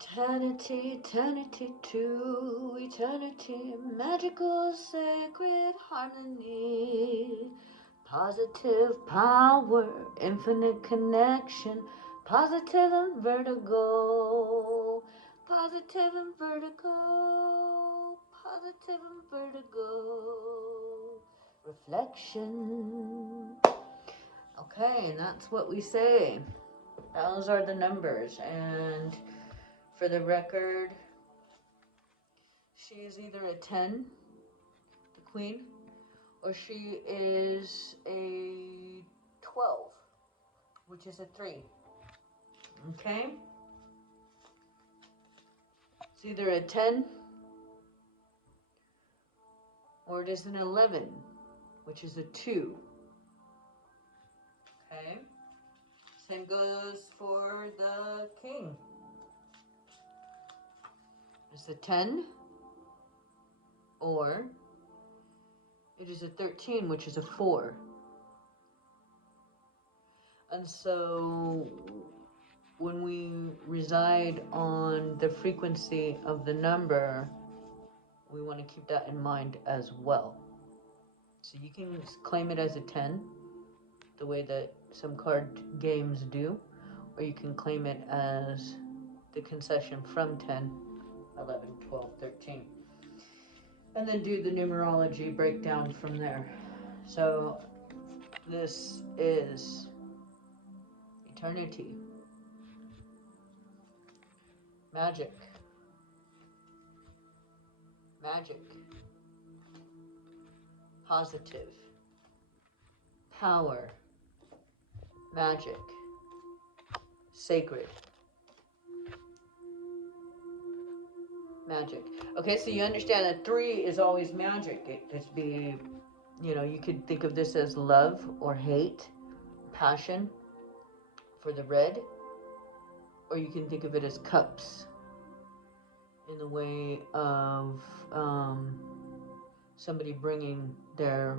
Eternity, eternity to eternity, magical sacred harmony, positive power, infinite connection, positive and vertigo, positive and vertigo, positive and vertigo, reflection. Okay, and that's what we say. Those are the numbers, and for the record, she is either a 10, the queen, or she is a 12, which is a 3. Okay? It's either a 10 or it is an 11, which is a 2. Okay? Same goes for the king. It's a 10 or it is a 13, which is a 4. And so when we reside on the frequency of the number, we want to keep that in mind as well. So you can claim it as a 10, the way that some card games do, or you can claim it as the concession from 10, 11, 12, 13. And then do the numerology breakdown from there. So this is eternity, magic, magic, positive, power, magic, sacred, magic. Okay, so you understand that 3 is always magic. It could be, you could think of this as love or hate, passion for the red, or you can think of it as cups in the way of somebody bringing their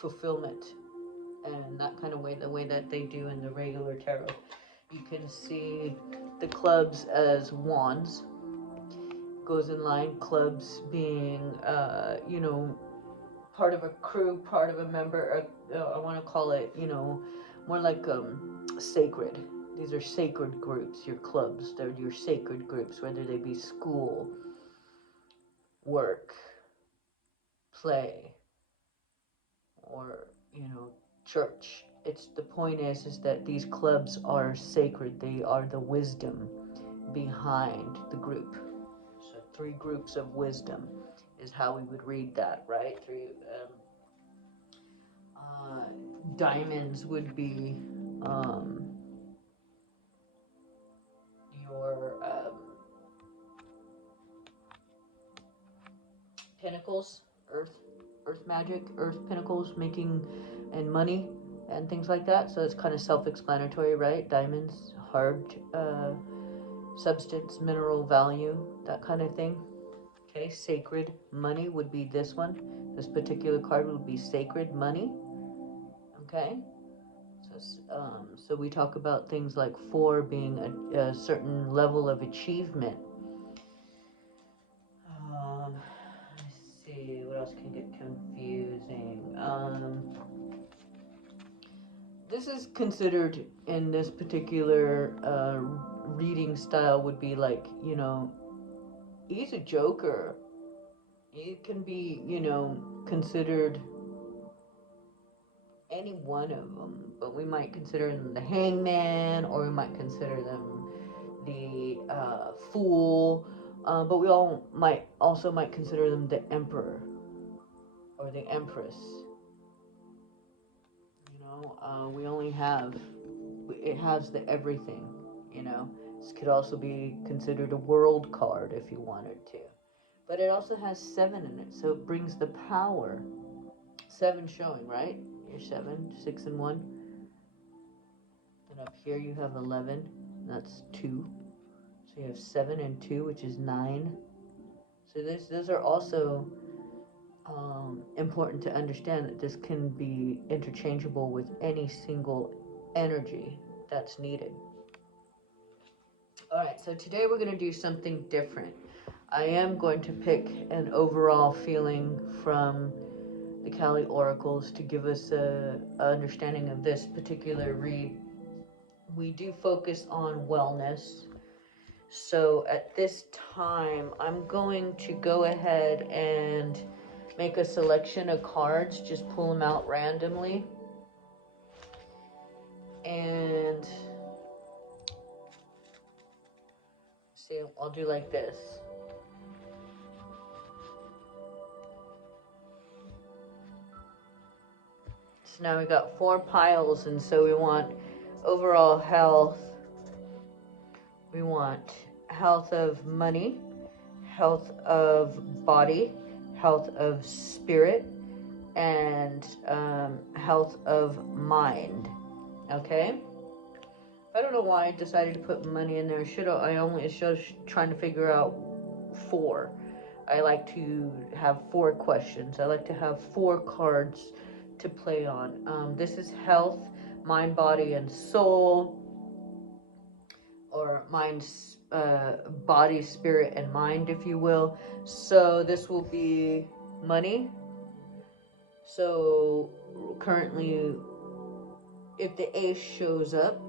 fulfillment, and that kind of way, the way that they do in the regular tarot. You can see the clubs as wands, goes in line, clubs being, part of a crew, part of a member, I want to call it, more like sacred. These are sacred groups, your clubs. They're your sacred groups, whether they be school, work, play, or, church. The point is that these clubs are sacred. They are the wisdom behind the group. So 3 groups of wisdom is how we would read that, right? 3 diamonds would be your pinnacles, earth magic, earth pinnacles, making and money and things like that. So it's kind of self-explanatory, right? Diamonds, hard substance, mineral value, that kind of thing. Okay, sacred money would be this one. This particular card would be sacred money. Okay, so we talk about things like 4 being a certain level of achievement. Let's see, what else can get confusing? This is considered in this particular reading style would be like, he's a joker. It can be, considered any one of them, but we might consider them the hangman, or we might consider them the fool, but we might consider them the emperor or the empress. We only have, it has the everything, This could also be considered a world card if you wanted to. But it also has 7 in it, so it brings the power. 7 showing, right? You're 7, 6 and 1. Then up here you have 11, that's 2. So you have 7 and 2, which is 9. So those are also important to understand, that this can be interchangeable with any single energy that's needed. Alright, so today we're going to do something different. I am going to pick an overall feeling from the Cali Oracles to give us a understanding of this particular read. We do focus on wellness. So at this time, I'm going to go ahead and make a selection of cards, just pull them out randomly. And see, I'll do like this. So now we got 4 piles, and so we want overall health. We want health of money, health of body, health of spirit, and health of mind. Okay? I don't know why I decided to put money in there. It's just trying to figure out 4. I like to have 4 questions. I like to have 4 cards to play on. This is health, mind, body, and soul, or mind, body, spirit, and mind, if you will. So this will be money. So currently, if the ace shows up,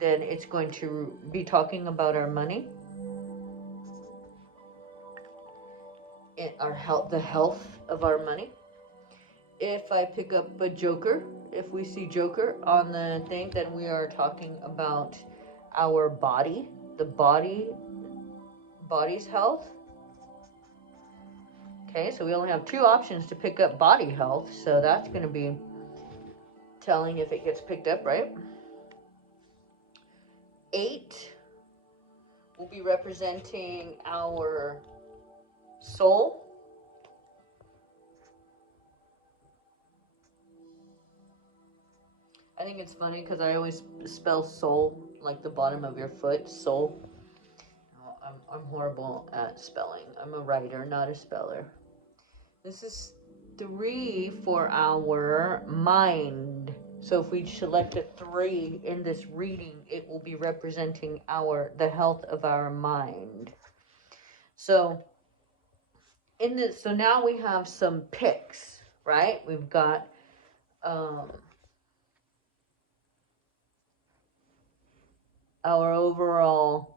then it's going to be talking about our money, our health, the health of our money. If I pick up a joker, if we see joker on the thing, then we are talking about our body, the body's health. Okay, so we only have 2 options to pick up body health, so that's going to be telling if it gets picked up, right? 8 will be representing our soul. I think it's funny because I always spell soul like the bottom of your foot, soul. I'm horrible at spelling. I'm a writer, not a speller. This is 3 for our mind. So if we select a 3 in this reading, it will be representing the health of our mind. So so now we have some picks, right? We've got our overall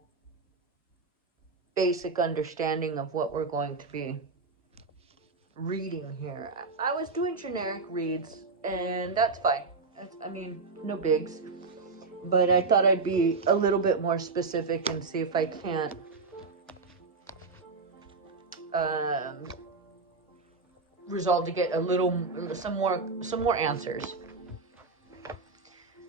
basic understanding of what we're going to be reading here. I was doing generic reads, and that's fine. I mean, no bigs. But I thought I'd be a little bit more specific and see if I can't resolve to get some more answers.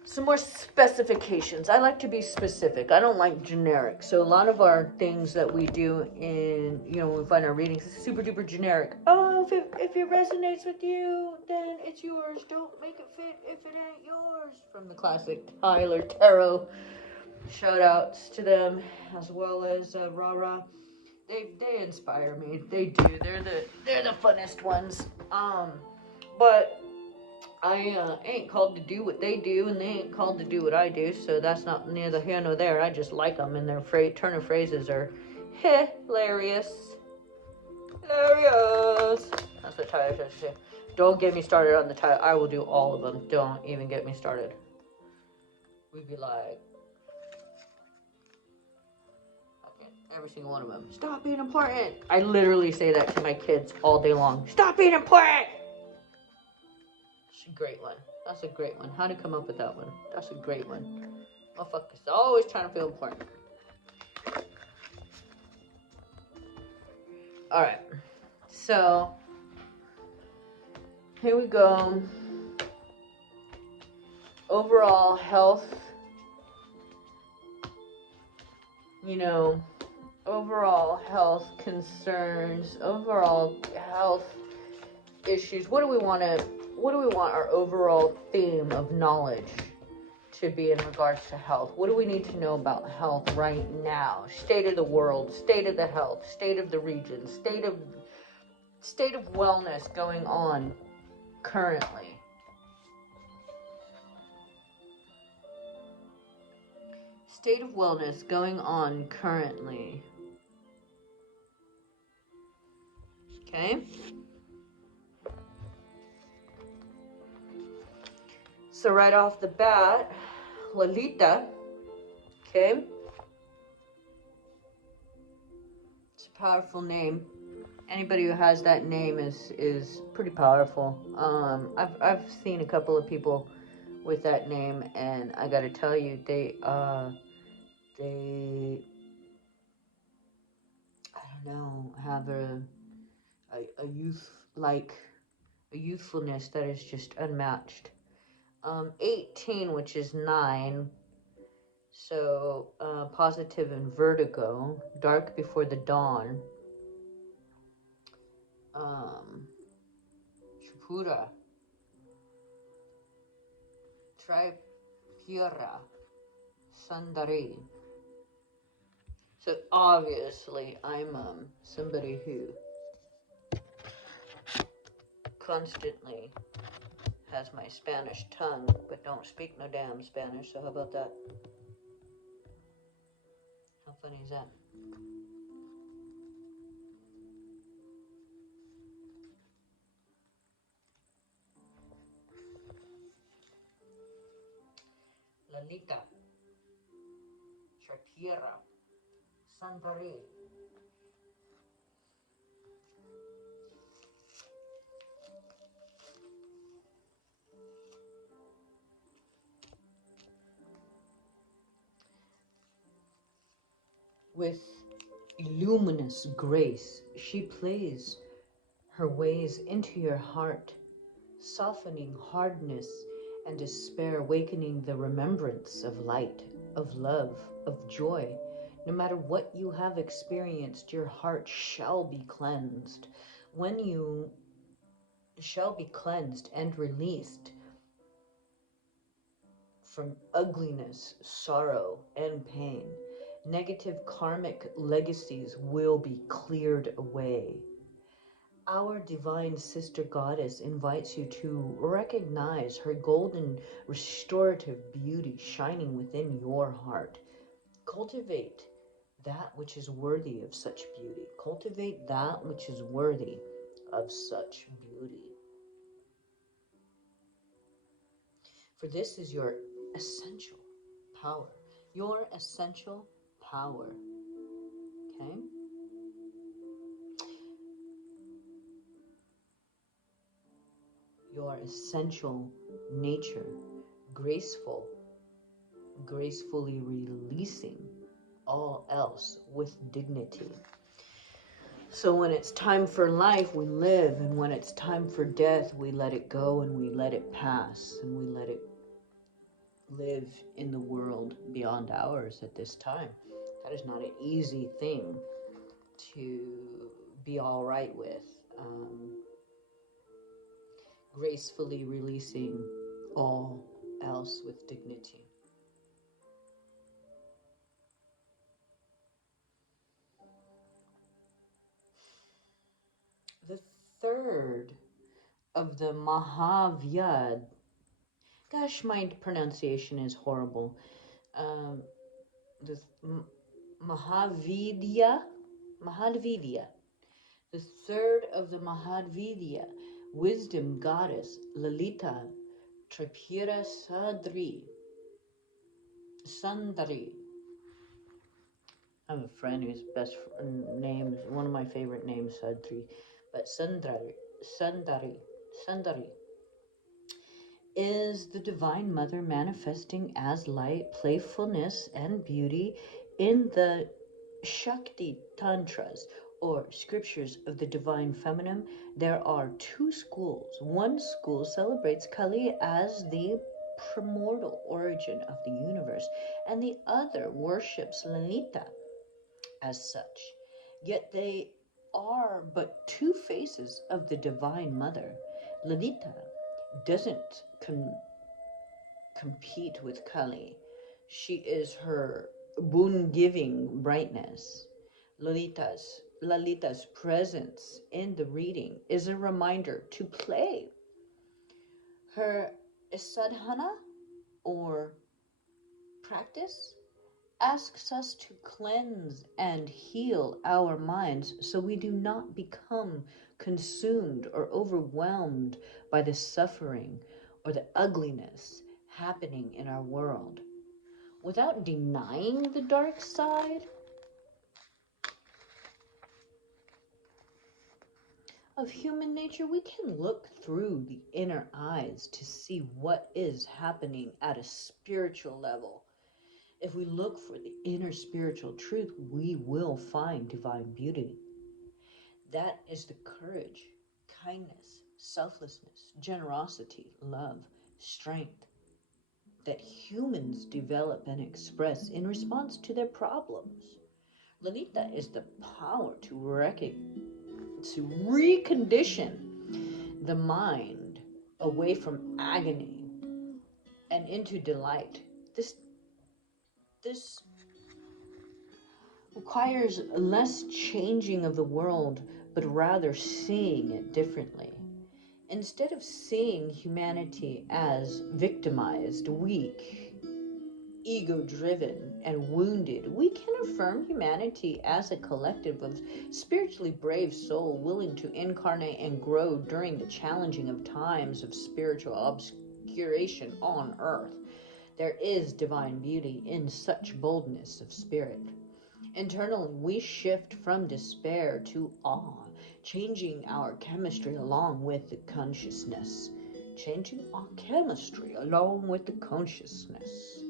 Some more specifications. I like to be specific. I don't like generic. So a lot of our things that we do when we find our readings is super duper generic. Oh, if it resonates with you, then it's yours. Don't make it fit if it ain't yours. From the classic Tyler Tarot. Shout outs to them, as well as Rara. They inspire me. They do. They're the funnest ones. But I ain't called to do what they do, and they ain't called to do what I do, so that's not neither here nor there. I just like them, and their turn of phrases are hilarious. Hilarious. That's what Tyler says to say. Don't get me started on the Tyler. I will do all of them. Don't even get me started. We'd be like, okay, every single one of them. Stop being important. I literally say that to my kids all day long. Stop being important. Great one. That's a great one. How to come up with that one? That's a great one. Motherfuckers always trying to feel important. Alright. So, here we go. Overall health. Overall health concerns. Overall health issues. What do we want our overall theme of knowledge to be in regards to health? What do we need to know about health right now? State of the world, state of the health, state of the region, state of wellness going on currently. state of wellness going on currently. Okay? So right off the bat, Lalita, okay? It's a powerful name. Anybody who has that name is pretty powerful. I've seen a couple of people with that name, and I gotta tell you, they I don't know, have a youthfulness that is just unmatched. 18, which is 9. So, positive and vertigo, dark before the dawn. Tripura, Tripura, Sundari. So obviously, I'm somebody who constantly has my Spanish tongue, but don't speak no damn Spanish. So how about that? How funny is that? Lalita, Shakira, Santari. With luminous grace, she plays her ways into your heart, softening hardness and despair, awakening the remembrance of light, of love, of joy. No matter what you have experienced, your heart shall be cleansed. When you shall be cleansed and released from ugliness, sorrow, and pain, negative karmic legacies will be cleared away. Our divine sister goddess invites you to recognize her golden restorative beauty shining within your heart. Cultivate that which is worthy of such beauty. Cultivate that which is worthy of such beauty. For this is your essential power. Your essential power. Okay? Your essential nature. Gracefully releasing all else with dignity. So when it's time for life, we live, and when it's time for death, we let it go and we let it pass and we let it live in the world beyond ours at this time. That is not an easy thing to be all right with. Gracefully releasing all else with dignity. The third of the Mahavyad. Gosh, my pronunciation is horrible. The Mahavidya, the third of the Mahavidya, wisdom goddess Lalita Tripura Sundari. I have a friend whose best name is one of my favorite names, Sadri, but Sundari is the Divine Mother manifesting as light, playfulness, and beauty in the Shakti Tantras, or scriptures of the Divine Feminine. There are two schools. One school celebrates Kali as the primordial origin of the universe, and the other worships Lalita as such. Yet they are but two faces of the Divine Mother. Lalita doesn't compete with Kali. She is her boon-giving brightness. Lalita's presence in the reading is a reminder to play. Her sadhana, or practice, asks us to cleanse and heal our minds so we do not become consumed or overwhelmed by the suffering or the ugliness happening in our world. Without denying the dark side of human nature, we can look through the inner eyes to see what is happening at a spiritual level. If we look for the inner spiritual truth, we will find divine beauty. That is the courage, kindness, selflessness, generosity, love, strength that humans develop and express in response to their problems. Lalita is the power to recondition the mind away from agony and into delight. This requires less changing of the world, but rather seeing it differently. Instead of seeing humanity as victimized, weak, ego-driven, and wounded, we can affirm humanity as a collective of spiritually brave souls willing to incarnate and grow during the challenging of times of spiritual obscuration on earth. There is divine beauty in such boldness of spirit. Internally, we shift from despair to awe, changing our chemistry along with the consciousness. Changing our chemistry along with the consciousness.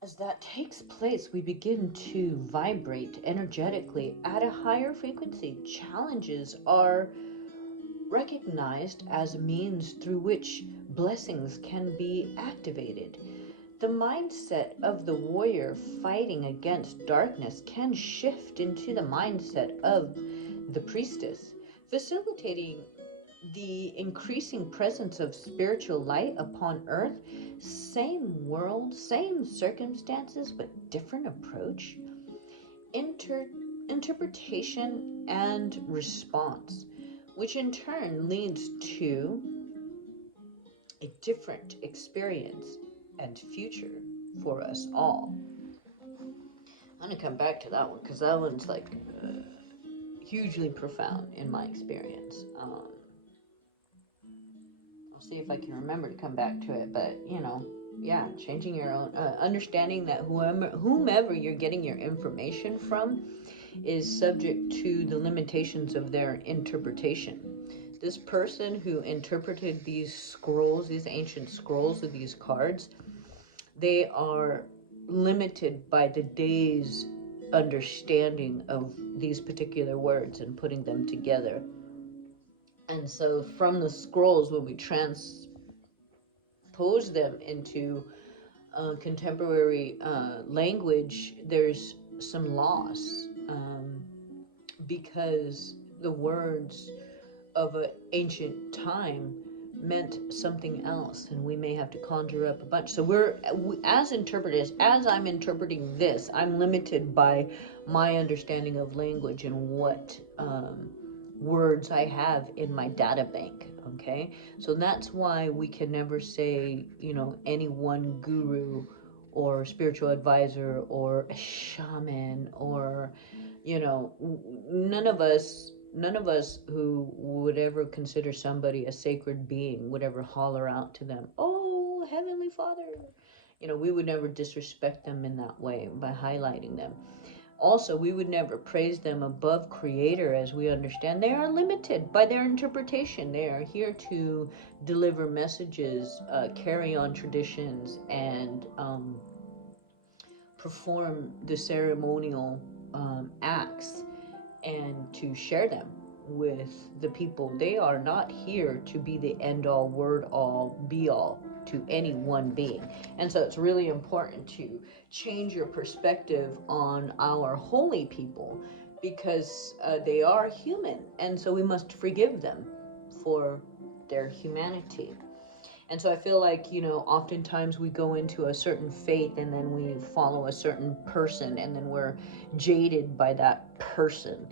As that takes place, we begin to vibrate energetically at a higher frequency. Challenges are recognized as a means through which blessings can be activated. The mindset of the warrior fighting against darkness can shift into the mindset of the priestess, facilitating the increasing presence of spiritual light upon earth. Same world, same circumstances, but different approach. Interpretation and response, which in turn leads to a different experience and future for us all. I'm gonna come back to that one because that one's like hugely profound in my experience. I'll see if I can remember to come back to it, but yeah, changing your own, understanding that whomever you're getting your information from is subject to the limitations of their interpretation. This person who interpreted these scrolls, these ancient scrolls of these cards, they are limited by the day's understanding of these particular words and putting them together. And so from the scrolls, when we transpose them into contemporary language, there's some loss because the words of an ancient time meant something else, and we may have to conjure up a bunch. So as interpreters, as I'm interpreting this, I'm limited by my understanding of language and what words I have in my data bank. Okay, so that's why we can never say, any one guru or spiritual advisor or a shaman or, none of us who would ever consider somebody a sacred being would ever holler out to them, "Oh, Heavenly Father." We would never disrespect them in that way by highlighting them. Also, we would never praise them above Creator, as we understand they are limited by their interpretation. They are here to deliver messages, carry on traditions, and perform the ceremonial acts and to share them with the people. They are not here to be the end-all, word-all, be-all to any one being. And so it's really important to change your perspective on our holy people, because they are human, and so we must forgive them for their humanity. And so I feel like, oftentimes we go into a certain faith and then we follow a certain person and then we're jaded by that person.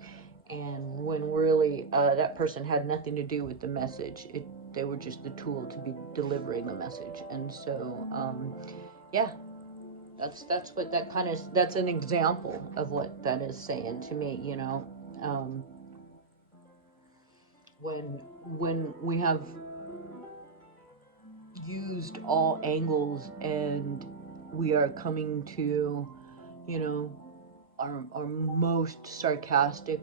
And when really that person had nothing to do with the message, they were just the tool to be delivering the message. And so Yeah, that's what that kind of, that's an example of what that is saying to me, you know. um, when we have used all angles and we are coming to, you know, our most sarcastic,